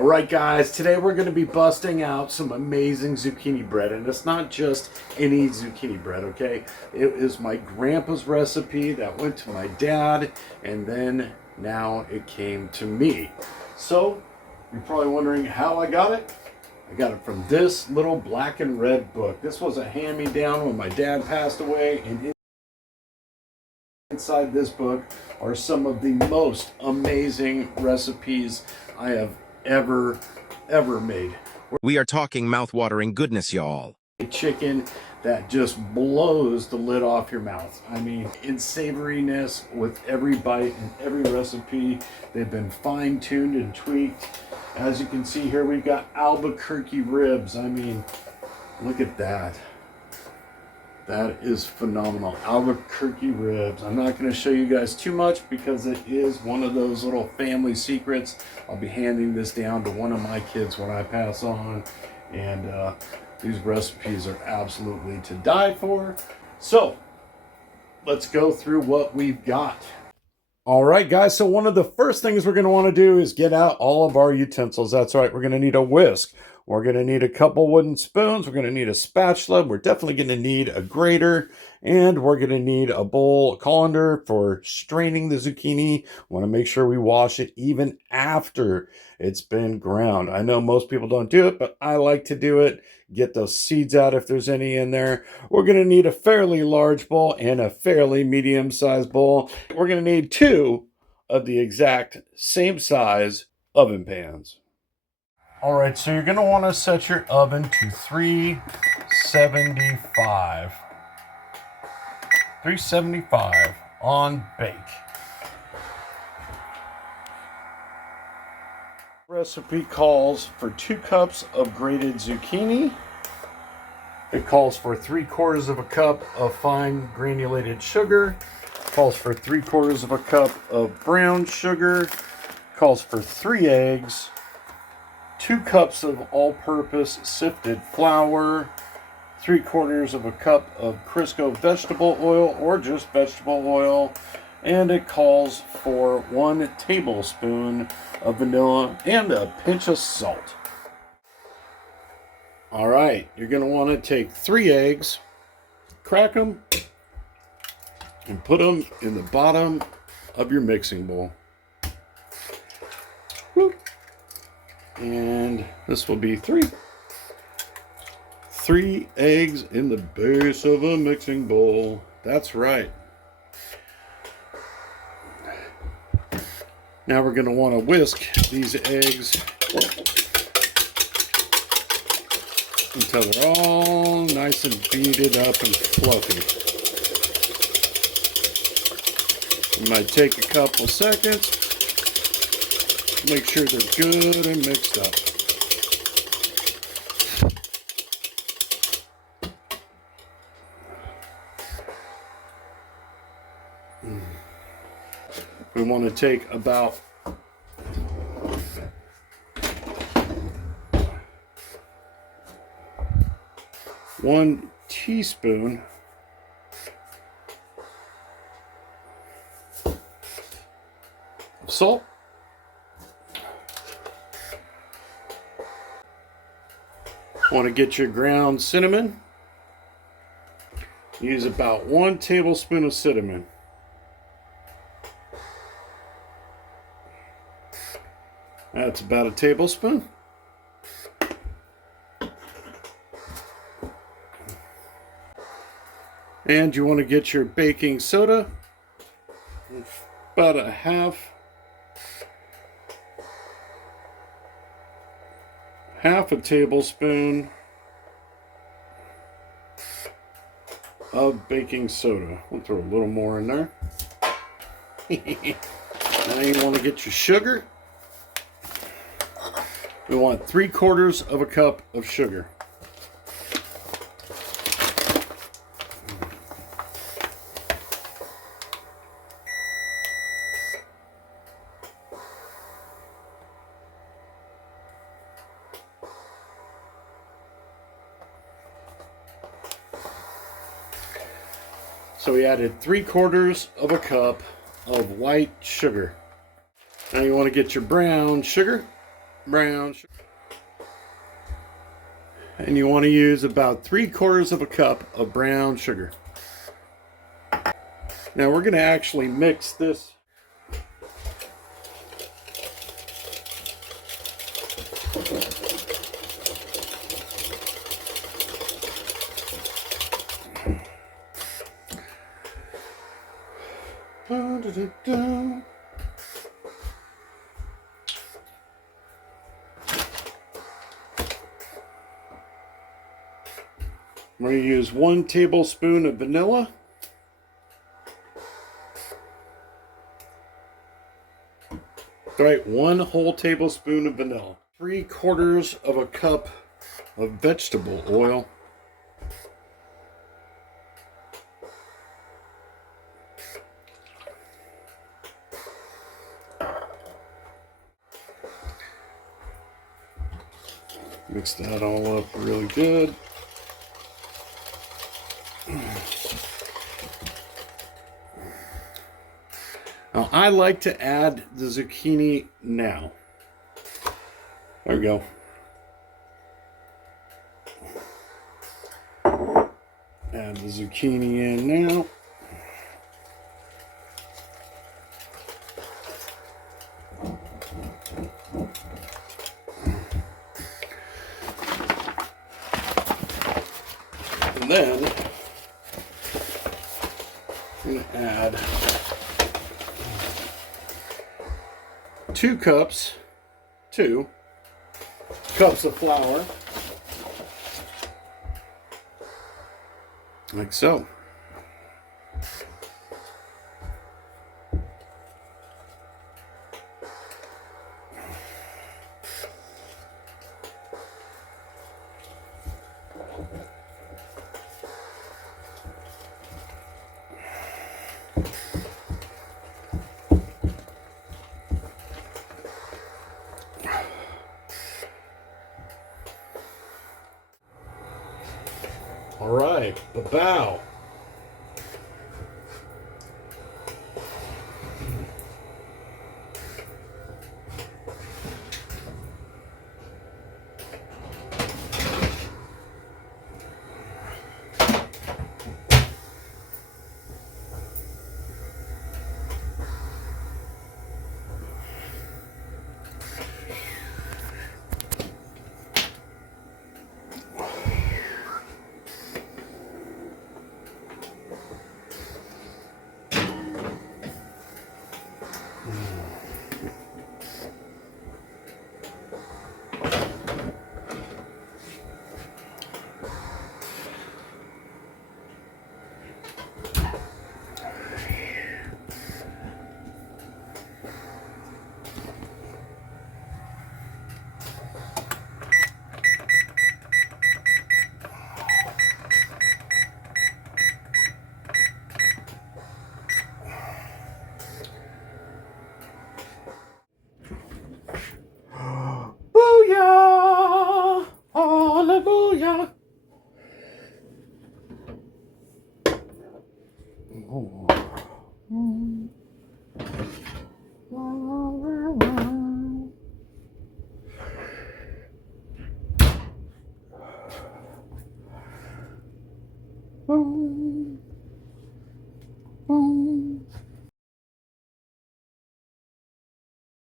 All right, guys, today we're going to be busting out some amazing zucchini bread, and it's not just any zucchini bread, okay? It is my grandpa's recipe that went to my dad, and then now it came to me. So, you're probably wondering how I got it. I got it from this little black and red book. This was a hand-me-down when my dad passed away, and inside this book are some of the most amazing recipes I have ever made. We are talking mouth-watering goodness, y'all. A chicken that just blows the lid off your mouth. I mean, in savoriness with every bite and every recipe. They've been fine-tuned and tweaked. As you can see here, we've got Albuquerque ribs. I mean, look at that. That is phenomenal. Albuquerque ribs. I'm not going to show you guys too much because it is one of those little family secrets. I'll be handing this down to one of my kids when I pass on. And these recipes are absolutely to die for. So, let's go through what we've got. All right, guys, so one of the first things we're going to want to do is get out all of our utensils. That's right, we're going to need a whisk. We're going to need a couple wooden spoons. We're going to need a spatula. We're definitely going to need a grater. And we're going to need a bowl, a colander for straining the zucchini. Want to make sure we wash it even after it's been ground. I know most people don't do it, but I like to do it. Get those seeds out if there's any in there. We're going to need a fairly large bowl and a fairly medium-sized bowl. We're going to need 2 of the exact same size oven pans. All right, so you're going to want to set your oven to 375. 375 on bake. Recipe calls for 2 cups of grated zucchini. It calls for 3/4 of a cup of fine granulated sugar. Calls for 3/4 of a cup of brown sugar. Calls for 3 eggs. 2 cups of all-purpose sifted flour, 3/4 of a cup of Crisco vegetable oil or just vegetable oil, and it calls for 1 tablespoon of vanilla and a pinch of salt. All right, you're going to want to take 3 eggs, crack them, and put them in the bottom of your mixing bowl. Whoop. And this will be 3 eggs in the base of a mixing bowl. That's right. Now we're going to want to whisk these eggs until they're all nice and beaded up and fluffy. It might take a couple seconds. Make sure they're good and mixed up. We want to take about 1 teaspoon of salt. Want to get your ground cinnamon. Use about 1 tablespoon of cinnamon. That's about a tablespoon. And you want to get your baking soda. About a half a tablespoon of baking soda. We'll throw a little more in there. Now you want to get your sugar. We want 3/4 of a cup of sugar. So we added 3/4 of a cup of white sugar. Now you want to get your brown sugar. brown sugar. And you want to use about 3/4 of a cup of brown sugar. Now we're going to actually mix this. I'm going to use 1 tablespoon of vanilla. Right, 1 whole tablespoon of vanilla. 3/4 of a cup of vegetable oil. Mix that all up really good. Now, I like to add the zucchini now. There we go. Add the zucchini in now. And then I'm going to add 2 cups of flour, like so. All right, ba-bow.